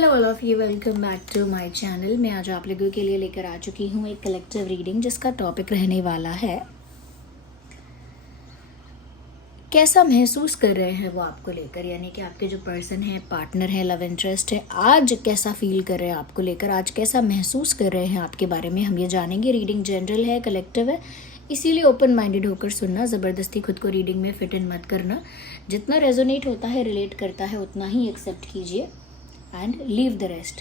Hello all of you, welcome back to my channel. मैं आज आप लोगों के लिए लेकर आ चुकी हूँ एक कलेक्टिव रीडिंग जिसका टॉपिक रहने वाला है कैसा महसूस कर रहे हैं वो आपको लेकर, यानी कि आपके जो पर्सन है, पार्टनर है, लव इंटरेस्ट है, आज कैसा फील कर रहे हैं आपको लेकर, आज कैसा महसूस कर रहे हैं आपके बारे में हम ये जानेंगे। रीडिंग जनरल है, कलेक्टिव है, इसीलिए ओपन माइंडेड होकर सुनना, ज़बरदस्ती खुद को रीडिंग में फिट इन मत करना। जितना रेजोनेट होता है, रिलेट करता है, उतना ही एक्सेप्ट कीजिए and leave the rest.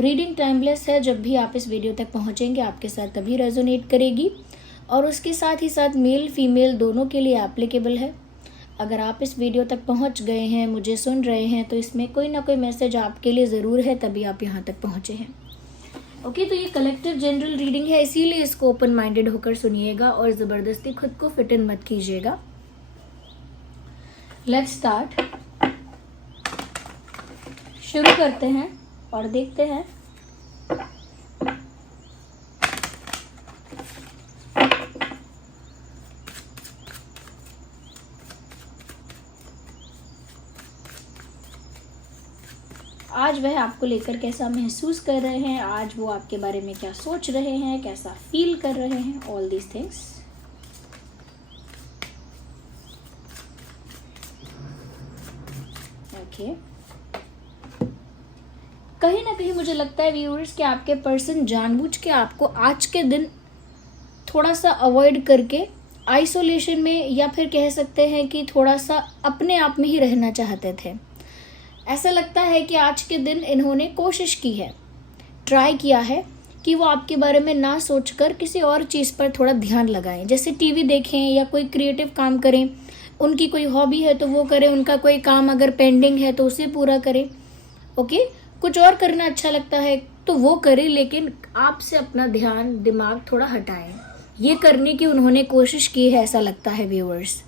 Reading timeless है, जब भी आप इस वीडियो तक पहुंचेंगे आपके साथ तभी रेजोनेट करेगी और उसके साथ ही साथ मेल फीमेल दोनों के लिए एप्लीकेबल है। अगर आप इस वीडियो तक पहुंच गए हैं, मुझे सुन रहे हैं, तो इसमें कोई ना कोई मैसेज आपके लिए ज़रूर है, तभी आप यहाँ तक पहुँचे हैं। ओके, तो ये कलेक्टिव जनरल रीडिंग है, इसीलिए इसको ओपन माइंडेड होकर सुनिएगा और ज़बरदस्ती खुद को फिट इन मत कीजिएगा। लेट्स स्टार्ट, शुरू करते हैं और देखते हैं आज वह आपको लेकर कैसा महसूस कर रहे हैं, आज वो आपके बारे में क्या सोच रहे हैं, कैसा फील कर रहे हैं, ऑल दीज थिंग्स। ओके, कहीं ना कहीं मुझे लगता है व्यूअर्स कि आपके पर्सन जानबूझ के आपको आज के दिन थोड़ा सा अवॉइड करके आइसोलेशन में, या फिर कह सकते हैं कि थोड़ा सा अपने आप में ही रहना चाहते थे। ऐसा लगता है कि आज के दिन इन्होंने कोशिश की है, ट्राई किया है कि वो आपके बारे में ना सोचकर किसी और चीज़ पर थोड़ा ध्यान लगाएं, जैसे टीवी देखें या कोई क्रिएटिव काम करें, उनकी कोई हॉबी है तो वो करें, उनका कोई काम अगर पेंडिंग है तो उसे पूरा करें। ओके, कुछ और करना अच्छा लगता है तो वो करें, लेकिन आपसे अपना ध्यान, दिमाग थोड़ा हटाएं। ये करने की उन्होंने कोशिश की है, ऐसा लगता है व्यूअर्स।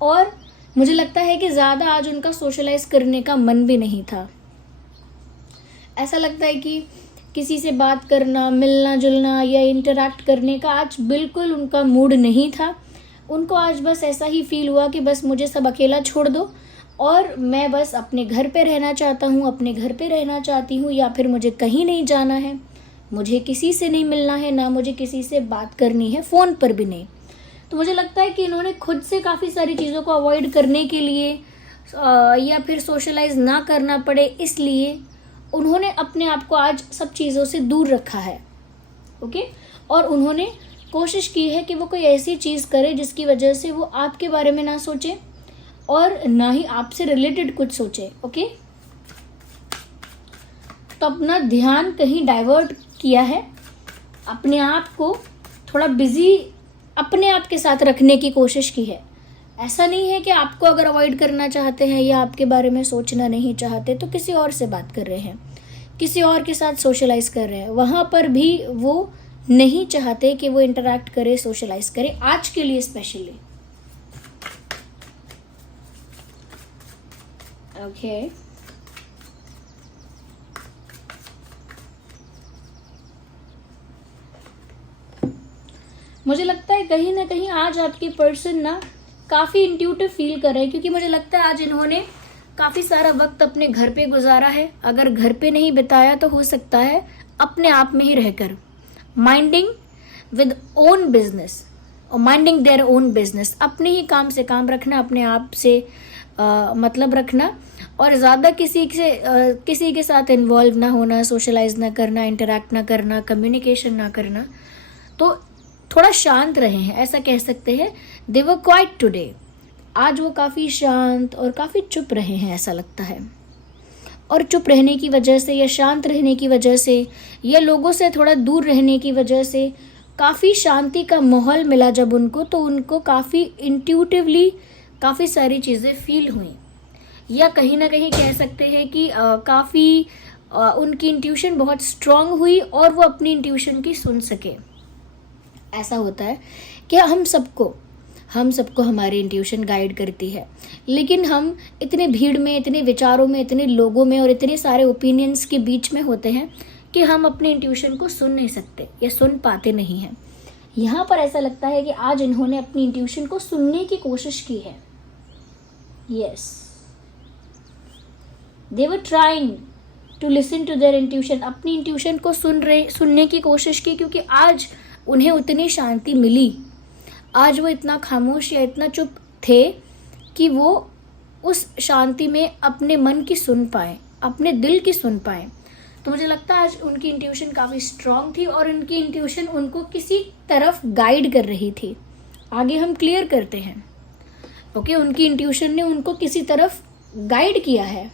और मुझे लगता है कि ज़्यादा आज उनका सोशलाइज करने का मन भी नहीं था। ऐसा लगता है कि किसी से बात करना, मिलना जुलना या इंटरैक्ट करने का आज बिल्कुल उनका मूड नहीं था। उनको आज बस ऐसा ही फील हुआ कि बस मुझे सब अकेला छोड़ दो और मैं बस अपने घर पे रहना चाहता हूँ, अपने घर पे रहना चाहती हूँ, या फिर मुझे कहीं नहीं जाना है, मुझे किसी से नहीं मिलना है, ना मुझे किसी से बात करनी है, फ़ोन पर भी नहीं। तो मुझे लगता है कि इन्होंने खुद से काफ़ी सारी चीज़ों को अवॉइड करने के लिए या फिर सोशलाइज ना करना पड़े, इसलिए उन्होंने अपने आप को आज सब चीज़ों से दूर रखा है। ओके, और उन्होंने कोशिश की है कि वो कोई ऐसी चीज़ करे जिसकी वजह से वो आपके बारे में ना सोचे और ना ही आपसे रिलेटेड कुछ सोचे। ओके, तो अपना ध्यान कहीं डाइवर्ट किया है, अपने आप को थोड़ा बिजी अपने आप के साथ रखने की कोशिश की है। ऐसा नहीं है कि आपको अगर अवॉइड करना चाहते हैं या आपके बारे में सोचना नहीं चाहते तो किसी और से बात कर रहे हैं, किसी और के साथ सोशलाइज कर रहे हैं, वहाँ पर भी वो नहीं चाहते कि वो इंटरैक्ट करे, सोशलाइज करे, आज के लिए स्पेशली। ओके, मुझे लगता है कहीं ना कहीं आज आपके पर्सन ना काफ़ी इंट्यूटिव फील कर रहे हैं, क्योंकि मुझे लगता है आज इन्होंने काफ़ी सारा वक्त अपने घर पे गुजारा है। अगर घर पे नहीं बिताया तो हो सकता है अपने आप में ही रहकर, माइंडिंग विद ओन बिजनेस और माइंडिंग देयर ओन बिजनेस, अपने ही काम से काम रखना, अपने आप से मतलब रखना और ज़्यादा किसी के साथ इन्वॉल्व ना होना, सोशलाइज ना करना, इंटरैक्ट ना करना, कम्युनिकेशन ना करना। तो थोड़ा शांत रहे हैं, ऐसा कह सकते हैं। दे वर क्वाइट टुडे, आज वो काफ़ी शांत और काफ़ी चुप रहे हैं, ऐसा लगता है। और चुप रहने की वजह से या शांत रहने की वजह से या लोगों से थोड़ा दूर रहने की वजह से काफ़ी शांति का माहौल मिला जब उनको, तो उनको काफ़ी इंट्यूटिवली काफ़ी सारी चीज़ें फील हुई, या कहीं ना कहीं कह सकते हैं कि काफ़ी उनकी इंट्यूशन बहुत स्ट्रांग हुई और वो अपनी इंट्यूशन की सुन सके। ऐसा होता है कि हम सबको हमारी इंट्यूशन गाइड करती है, लेकिन हम इतने भीड़ में, इतने विचारों में, इतने लोगों में और इतने सारे ओपिनियंस के बीच में होते हैं कि हम अपनी इंट्यूशन को सुन नहीं सकते या सुन पाते नहीं हैं। यहाँ पर ऐसा लगता है कि आज इन्होंने अपनी इंट्यूशन को सुनने की कोशिश की है। Yes, they were trying to listen to their intuition, अपनी इंट्यूशन को सुनने की कोशिश की, क्योंकि आज उन्हें उतनी शांति मिली, आज वो इतना खामोश या इतना चुप थे कि वो उस शांति में अपने मन की सुन पाए, अपने दिल की सुन पाए। तो मुझे लगता है आज उनकी इंट्यूशन काफ़ी स्ट्रांग थी और उनकी इंट्यूशन उनको किसी तरफ गाइड कर रही थी। आगे हम क्लियर करते हैं। ओके, उनकी इंट्यूशन ने उनको किसी तरफ गाइड किया है।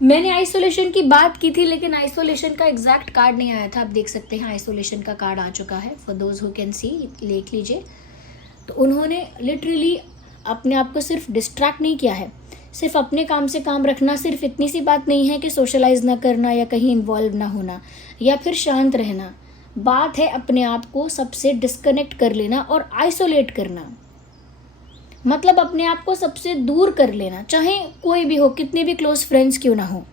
मैंने आइसोलेशन की बात की थी, लेकिन आइसोलेशन का एग्जैक्ट कार्ड नहीं आया था। आप देख सकते हैं आइसोलेशन का कार्ड आ चुका है, for those who can see, देख लीजिए। तो उन्होंने लिटरली अपने आप को सिर्फ डिस्ट्रैक्ट नहीं किया है, सिर्फ अपने काम से काम रखना सिर्फ इतनी सी बात नहीं है कि सोशलाइज ना करना या कहीं इन्वॉल्व ना होना या फिर शांत रहना। बात है अपने आप को सबसे डिस्कनेक्ट कर लेना और आइसोलेट करना, मतलब अपने आप को सबसे दूर कर लेना, चाहे कोई भी हो, कितने भी क्लोज फ्रेंड्स क्यों ना हो,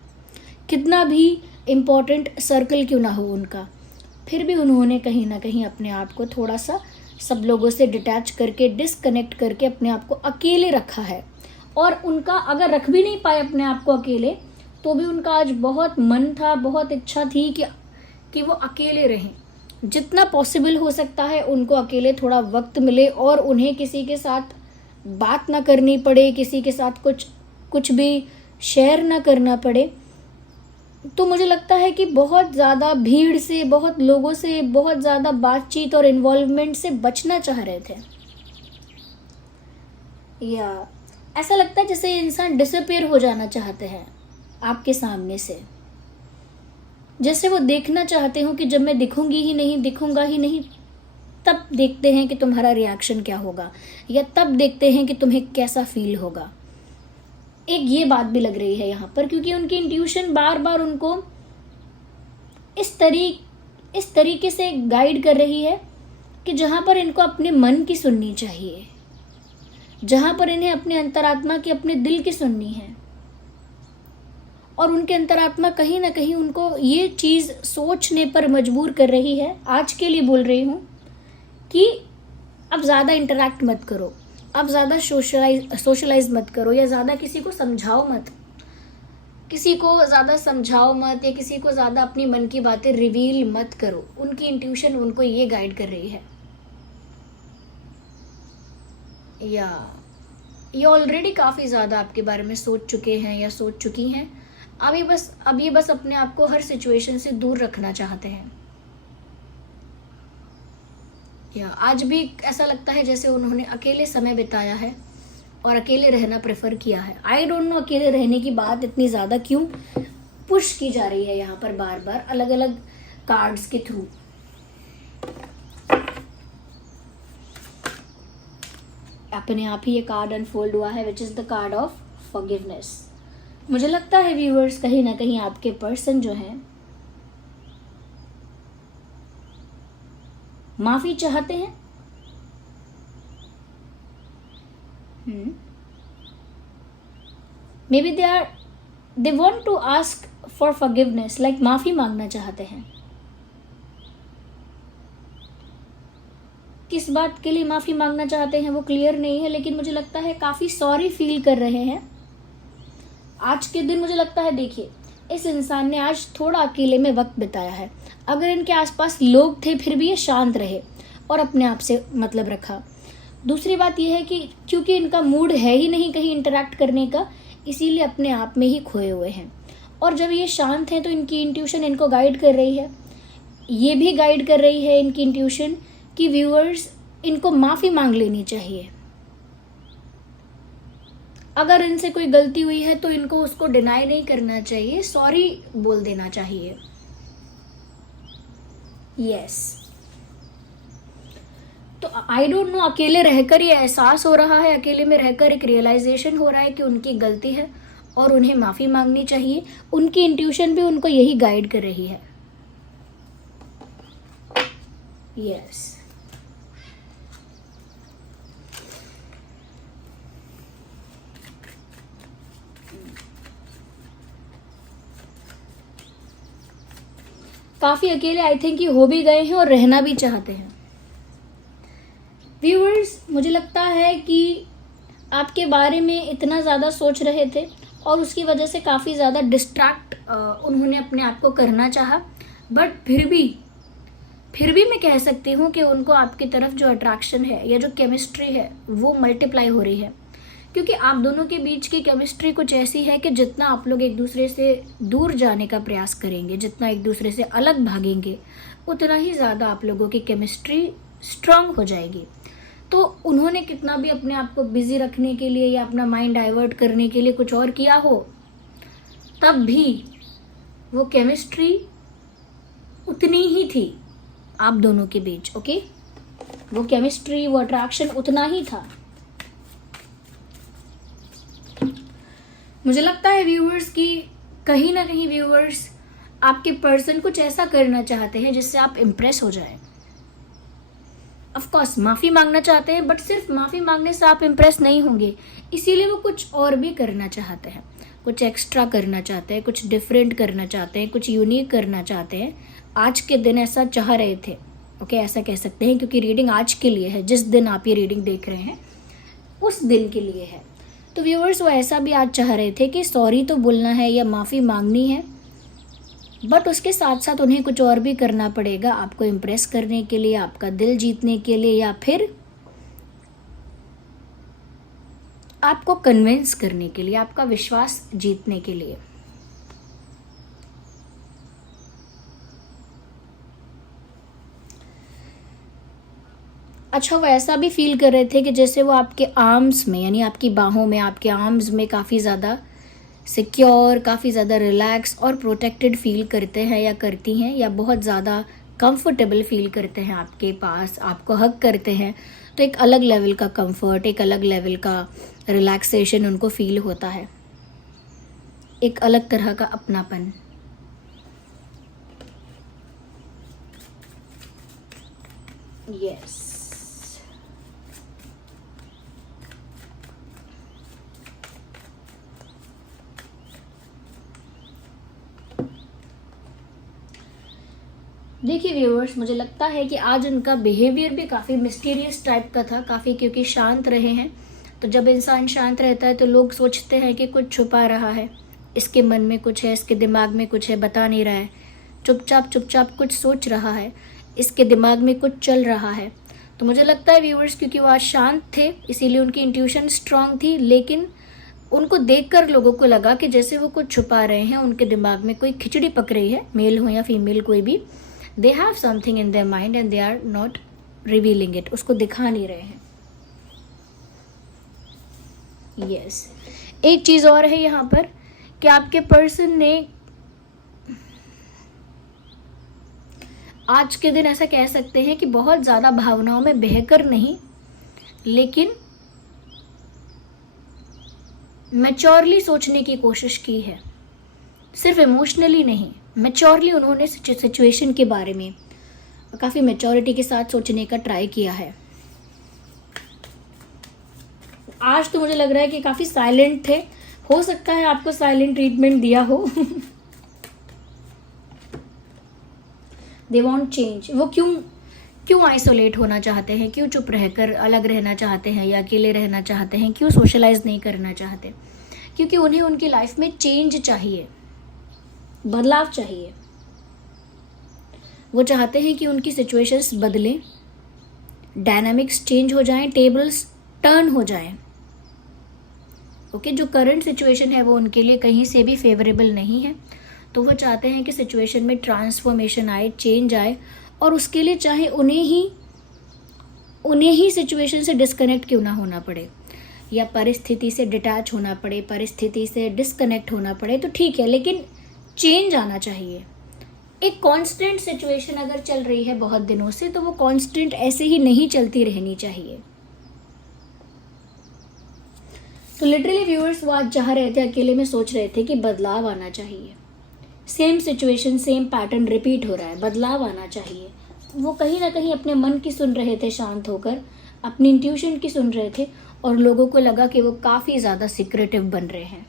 कितना भी इम्पोर्टेंट सर्कल क्यों ना हो उनका, फिर भी उन्होंने कहीं ना कहीं अपने आप को थोड़ा सा सब लोगों से डिटैच करके, डिस्कनेक्ट करके अपने आप को अकेले रखा है। और उनका अगर रख भी नहीं पाए अपने आप को अकेले, तो भी उनका आज बहुत मन था, बहुत इच्छा थी कि वो अकेले रहें, जितना पॉसिबल हो सकता है उनको अकेले थोड़ा वक्त मिले और उन्हें किसी के साथ बात ना करनी पड़े, किसी के साथ कुछ भी शेयर ना करना पड़े। तो मुझे लगता है कि बहुत ज़्यादा भीड़ से, बहुत लोगों से, बहुत ज़्यादा बातचीत और इन्वॉल्वमेंट से बचना चाह रहे थे। या ऐसा लगता है जैसे इंसान डिसअपीयर हो जाना चाहते हैं आपके सामने से, जैसे वो देखना चाहते हो कि जब मैं दिखूंगी ही नहीं, दिखूंगा ही नहीं, तब देखते हैं कि तुम्हारा रिएक्शन क्या होगा, या तब देखते हैं कि तुम्हें कैसा फील होगा। एक ये बात भी लग रही है यहाँ पर, क्योंकि उनकी इंट्यूशन बार बार उनको इस तरीके से गाइड कर रही है कि जहाँ पर इनको अपने मन की सुननी चाहिए, जहाँ पर इन्हें अपने अंतरात्मा की, अपने दिल की सुननी है। और उनके अंतरात्मा कहीं ना कहीं उनको ये चीज़ सोचने पर मजबूर कर रही है, आज के लिए बोल रही हूँ, कि अब ज़्यादा इंटरैक्ट मत करो, अब ज़्यादा सोशलाइज मत करो, या ज़्यादा किसी को समझाओ मत, किसी को ज़्यादा समझाओ मत, या किसी को ज़्यादा अपनी मन की बातें रिवील मत करो। उनकी इंट्यूशन उनको ये गाइड कर रही है। या ये ऑलरेडी काफ़ी ज़्यादा आपके बारे में सोच चुके हैं या सोच चुकी हैं। अब ये बस अपने आप को हर सिचुएशन से दूर रखना चाहते हैं। या आज भी ऐसा लगता है जैसे उन्होंने अकेले समय बिताया है और अकेले रहना प्रेफर किया है। आई डोंट नो अकेले रहने की बात इतनी ज़्यादा क्यों पुश की जा रही है यहाँ पर बार बार अलग अलग कार्ड्स के थ्रू। अपने आप ही ये कार्ड अनफोल्ड हुआ है, which is the card of forgiveness. मुझे लगता है व्यूअर्स, कहीं ना कहीं आपके पर्सन जो हैं माफी चाहते हैं। Maybe they want to ask for forgiveness, like माफी मांगना चाहते हैं। किस बात के लिए माफी मांगना चाहते हैं वो क्लियर नहीं है, लेकिन मुझे लगता है काफी सॉरी फील कर रहे हैं आज के दिन। मुझे लगता है, देखिए, इस इंसान ने आज थोड़ा अकेले में वक्त बिताया है। अगर इनके आसपास लोग थे फिर भी ये शांत रहे और अपने आप से मतलब रखा। दूसरी बात यह है कि क्योंकि इनका मूड है ही नहीं कहीं इंटरैक्ट करने का, इसीलिए अपने आप में ही खोए हुए हैं। और जब ये शांत हैं तो इनकी इंट्यूशन इनको गाइड कर रही है। ये भी गाइड कर रही है इनकी इंट्यूशन कि व्यूअर्स, इनको माफ़ी मांग लेनी चाहिए। अगर इनसे कोई गलती हुई है तो इनको उसको डिनाई नहीं करना चाहिए, सॉरी बोल देना चाहिए। यस। तो आई डोंट नो, अकेले रहकर ये एहसास हो रहा है, अकेले में रहकर एक रियलाइजेशन हो रहा है कि उनकी गलती है और उन्हें माफ़ी मांगनी चाहिए। उनकी इंट्यूशन भी उनको यही गाइड कर रही है। यस। काफ़ी अकेले आई थिंक ये हो भी गए हैं और रहना भी चाहते हैं। व्यूअर्स, मुझे लगता है कि आपके बारे में इतना ज़्यादा सोच रहे थे और उसकी वजह से काफ़ी ज़्यादा डिस्ट्रैक्ट उन्होंने अपने आप को करना चाहा, बट फिर भी मैं कह सकती हूँ कि उनको आपकी तरफ जो अट्रैक्शन है या जो केमिस्ट्री है वो मल्टीप्लाई हो रही है, क्योंकि आप दोनों के बीच की केमिस्ट्री कुछ ऐसी है कि जितना आप लोग एक दूसरे से दूर जाने का प्रयास करेंगे, जितना एक दूसरे से अलग भागेंगे, उतना ही ज़्यादा आप लोगों की केमिस्ट्री स्ट्रांग हो जाएगी। तो उन्होंने कितना भी अपने आप को बिजी रखने के लिए या अपना माइंड डाइवर्ट करने के लिए कुछ और किया हो, तब भी वो केमिस्ट्री उतनी ही थी आप दोनों के बीच। ओके, वो केमिस्ट्री, वो अट्रैक्शन उतना ही था। मुझे लगता है व्यूअर्स की कहीं ना कहीं व्यूअर्स आपके पर्सन कुछ ऐसा करना चाहते हैं जिससे आप इम्प्रेस हो जाएं। ऑफ कोर्स माफ़ी मांगना चाहते हैं, बट सिर्फ माफ़ी मांगने से आप इम्प्रेस नहीं होंगे, इसीलिए वो कुछ और भी करना चाहते हैं, कुछ एक्स्ट्रा करना चाहते हैं, कुछ डिफरेंट करना चाहते हैं, कुछ यूनिक करना चाहते हैं। आज के दिन ऐसा चाह रहे थे। ओके, ऐसा कह सकते हैं, क्योंकि रीडिंग आज के लिए है, जिस दिन आप ये रीडिंग देख रहे हैं उस दिन के लिए है। तो व्यूअर्स वो ऐसा भी आज चाह रहे थे कि सॉरी तो बोलना है या माफ़ी मांगनी है, बट उसके साथ साथ उन्हें कुछ और भी करना पड़ेगा आपको इम्प्रेस करने के लिए, आपका दिल जीतने के लिए, या फिर आपको कन्विंस करने के लिए, आपका विश्वास जीतने के लिए। अच्छा, वो ऐसा भी फील कर रहे थे कि जैसे वो आपके आर्म्स में, यानी आपकी बाहों में, आपके आर्म्स में काफ़ी ज़्यादा सिक्योर, काफ़ी ज़्यादा रिलैक्स और प्रोटेक्टेड फील करते हैं या करती हैं, या बहुत ज़्यादा कंफर्टेबल फील करते हैं आपके पास, आपको हग करते हैं। तो एक अलग लेवल का कंफर्ट, एक अलग लेवल का रिलैक्सेशन उनको फील होता है, एक अलग तरह का अपनापन। यस, देखिए व्यूअर्स, मुझे लगता है कि आज उनका बिहेवियर भी काफ़ी मिस्टीरियस टाइप का था, काफ़ी, क्योंकि शांत रहे हैं। तो जब इंसान शांत रहता है तो लोग सोचते हैं कि कुछ छुपा रहा है, इसके मन में कुछ है, इसके दिमाग में कुछ है, बता नहीं रहा है, चुपचाप कुछ सोच रहा है, इसके दिमाग में कुछ चल रहा है। तो मुझे लगता है व्यूअर्स, क्योंकि वो आज शांत थे इसीलिए उनकी इंट्यूशन स्ट्रांग थी, लेकिन उनको देखकर लोगों को लगा कि जैसे वो कुछ छुपा रहे हैं, उनके दिमाग में कोई खिचड़ी पक रही है, मेल हो या फीमेल कोई भी। They have something in their mind and they are not revealing it, उसको दिखा नहीं रहे हैं। Yes, एक चीज़ और है यहाँ पर कि आपके पर्सन ने आज के दिन ऐसा कह सकते हैं कि बहुत ज़्यादा भावनाओं में बहकर नहीं, लेकिन मैच्योरली सोचने की कोशिश की है, सिर्फ इमोशनली नहीं, मैच्योरली उन्होंने सिचुएशन के बारे में काफ़ी मैच्योरिटी के साथ सोचने का ट्राई किया है। आज तो मुझे लग रहा है कि काफ़ी साइलेंट थे, हो सकता है आपको साइलेंट ट्रीटमेंट दिया हो। They want change. वो क्यों आइसोलेट होना चाहते हैं, क्यों चुप रहकर अलग रहना चाहते हैं या अकेले रहना चाहते हैं, क्यों सोशलाइज नहीं करना चाहते? क्योंकि उन्हें उनकी लाइफ में चेंज चाहिए, बदलाव चाहिए। वो चाहते हैं कि उनकी सिचुएशंस बदलें, डायनामिक्स चेंज हो जाएं, टेबल्स टर्न हो जाएं। ओके, जो करंट सिचुएशन है वो उनके लिए कहीं से भी फेवरेबल नहीं है, तो वो चाहते हैं कि सिचुएशन में ट्रांसफॉर्मेशन आए, चेंज आए, और उसके लिए चाहे उन्हें ही सिचुएशन से डिस्कनेक्ट क्यों ना होना पड़े, या परिस्थिति से डिटैच होना पड़े, परिस्थिति से डिस्कनेक्ट होना पड़े, तो ठीक है, लेकिन चेंज आना चाहिए। एक कांस्टेंट सिचुएशन अगर चल रही है बहुत दिनों से, तो वो कांस्टेंट ऐसे ही नहीं चलती रहनी चाहिए। तो लिटरली व्यूअर्स, वो आज चाह रहे थे, अकेले में सोच रहे थे कि बदलाव आना चाहिए। Same situation, same pattern repeat हो रहा है, बदलाव आना चाहिए। वो कहीं ना कहीं अपने मन की सुन रहे थे, शांत होकर अपनी इंट्यूशन की सुन रहे थे, और लोगों को लगा कि वो काफ़ी ज़्यादा सीक्रेटिव बन रहे हैं।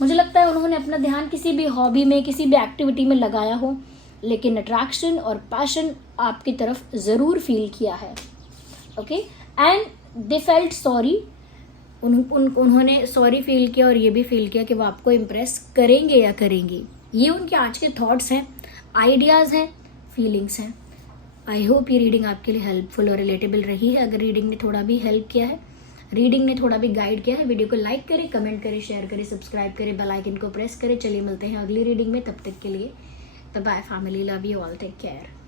मुझे लगता है उन्होंने अपना ध्यान किसी भी हॉबी में, किसी भी एक्टिविटी में लगाया हो, लेकिन अट्रैक्शन और पैशन आपकी तरफ ज़रूर फील किया है। Okay, and they felt sorry उन्होंने सॉरी फील किया और ये भी फील किया कि वो आपको इम्प्रेस करेंगे या करेंगी। ये उनके आज के थॉट्स हैं, आइडियाज़ हैं, फीलिंग्स हैं। आई होप ये रीडिंग आपके लिए हेल्पफुल और रिलेटेबल रही है। अगर रीडिंग ने थोड़ा भी हेल्प किया है, रीडिंग ने थोड़ा भी गाइड किया है, वीडियो को लाइक करें, कमेंट करें, शेयर करें, सब्सक्राइब करें, बेल आइकन को प्रेस करें। चलिए मिलते हैं अगली रीडिंग में, तब तक के लिए bye bye family, love you all, take care.